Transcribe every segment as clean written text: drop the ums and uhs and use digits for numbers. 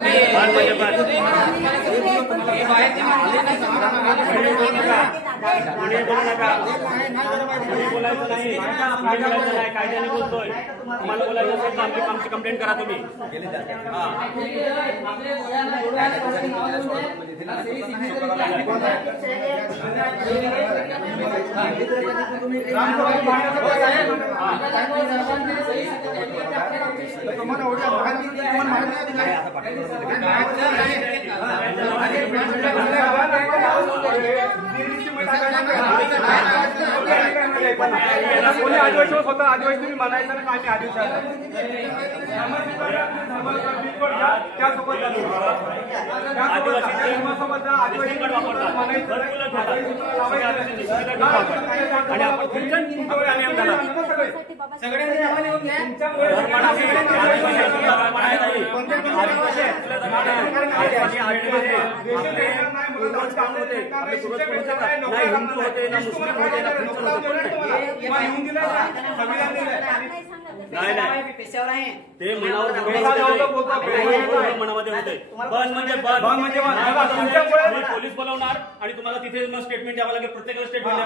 कायद्याने बोलतोय तुम्हाला बोलायचं असेल तर आमची कंप्लेंट करा तुम्ही। कोणी आदिवासी होता आदिवासी तुम्ही म्हणायचं ना काय आदिवासी ते मनामध्ये होते बंद म्हणजे पोलीस बोलवणार आणि तुम्हाला तिथे मग स्टेटमेंट द्यावं लागेल। प्रत्येकाला स्टेटमेंट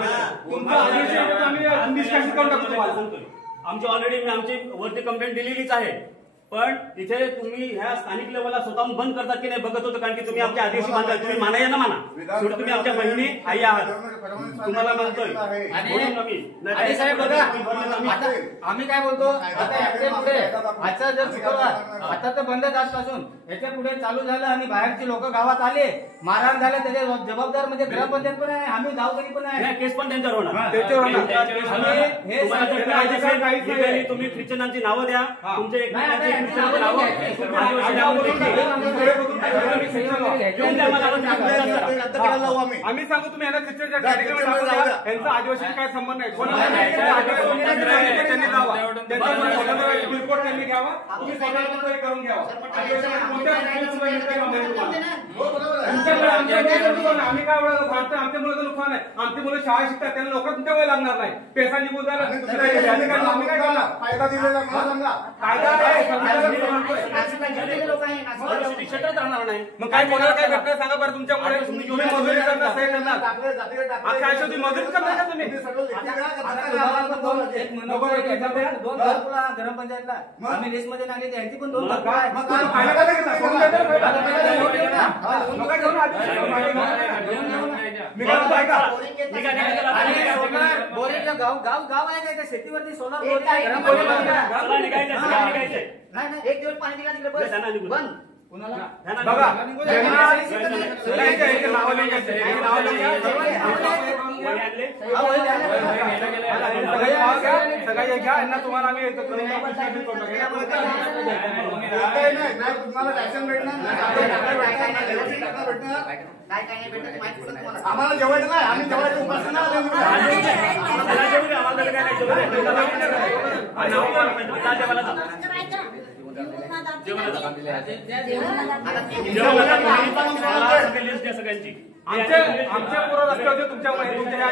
आमची ऑलरेडी आमची वरती कंप्लेंट दिलेलीच आहे, पण तिथे तुम्ही ह्या स्थानिक लेवलला स्वतःहून बंद करतात की नाही बघत होतं, कारण की तुम्ही आमच्या आदिवासी बांधव तुम्ही मानाय ना म्हणा, शेवटी तुम्ही आमच्या बहिणी आई आहात, तुम्हाला म्हणतोय साहेब बघा आम्ही काय बोलतो आता याच्या पुढे आजचा जर शुक्रवार आता तर बंदच आजपासून याच्या पुढे चालू झालं आणि बाहेरची लोक गावात आले मारहाण झालं त्याचे जबाबदार म्हणजे ग्रामपंचायत पण आहे, आम्ही गावकरी पण आहे, केस पण त्यांच्यावर होणार। तुम्ही ख्रिश्चनांची नावं द्या, तुमचे आम्ही सांगू तुम्ही यांना ख्रिश्चनच्या कार्यक्रमाला यांचा आदिवासी काय संबंध नाही, त्यांनी जावा बिलकोड त्यांनी घ्यावा, तुम्ही स्वतः करून घ्यावा। आम्ही काय भारत आमच्या मुलाचं नुकसान आहे, आमची मुलं शाळा शिकतात त्यांना लोक तुमच्या वेळ लागणार नाही, पैसा निघून जाणार आम्ही काय करणार, कायदा दिलेला कायदा मग काय कोणाला काय भेटणार सांगा बरं तुमच्यामुळे तुम्ही मजुरी करणार सही करणार काय तुम्ही मजुरी करणार का तुम्ही ग्रामपंचायतला आम्ही लिस्ट मध्ये नागे त्यांची पण 2 बोरिंगला गाव आहे का शेतीवरती सोलार नाही 1 दिवस पाणी दिला तिकडे बंद बघा सगळ्या घ्या यांना तुम्हाला आम्ही आम्हाला जेवायचं नाही, आम्ही जेवायचं उपासना आमच्या पुरा रस्ते होते तुमच्यामुळे तुमच्या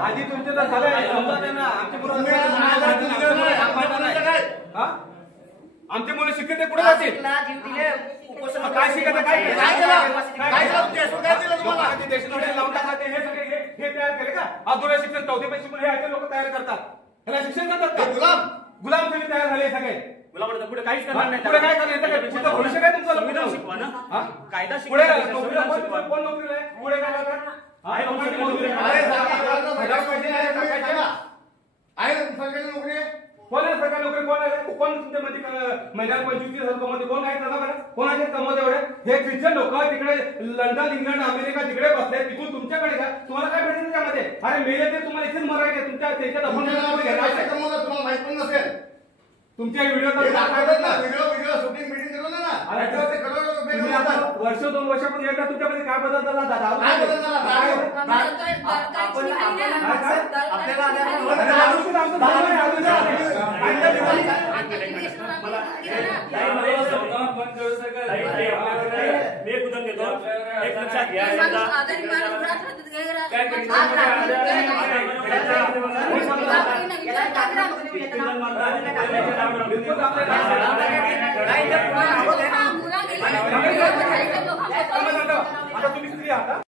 आधी तुमचे तर झालं आमची मुलं शिकते कुठे जातील काय शिकत काय लावून टाकते हे सगळे हे तयार केले का अधुरा शिक्षण 4थी शिकून हे लोक तयार करतात, ह्याला शिक्षण करतात का गुलाम तुम्ही तयार झाले सगळे पुढे काहीच करणार नाही, पुढे काय करणार भविष्य काय तुमचं शिकवा ना कायदा पुढे कोण नोकरीला आहे पुढे काय करतात नोकरी कोण आहे सरकारी नोकरी कोण आहे कोण तुमच्या मध्ये महिला 25-30 मध्ये कोण आहे सांगा बरं कोणाचे कमवत एवढे हे ख्रिश्चन लोक तिकडे लंडन इंग्लंड अमेरिका तिकडे बसले तिथून तुमच्याकडे का तुम्हाला काय भेटेल त्यामध्ये अरे मेले ते तुम्हाला इथेच मरायचे तुमच्या त्याच्यात आपण तुम्हाला माहित पण नसेल तुमच्या व्हिडिओ शूटिंग मिटिंग केलं ना वर्ष 2 वर्षापूर्वी एकदा तुमच्याकडे काय बदल झाला दादा मी एक उदाहरण देतो, एक लक्षात घ्या तुम्ही येता किती जण मारतात? बिलकुल आपल्या आता तुम्ही स्त्री आहात.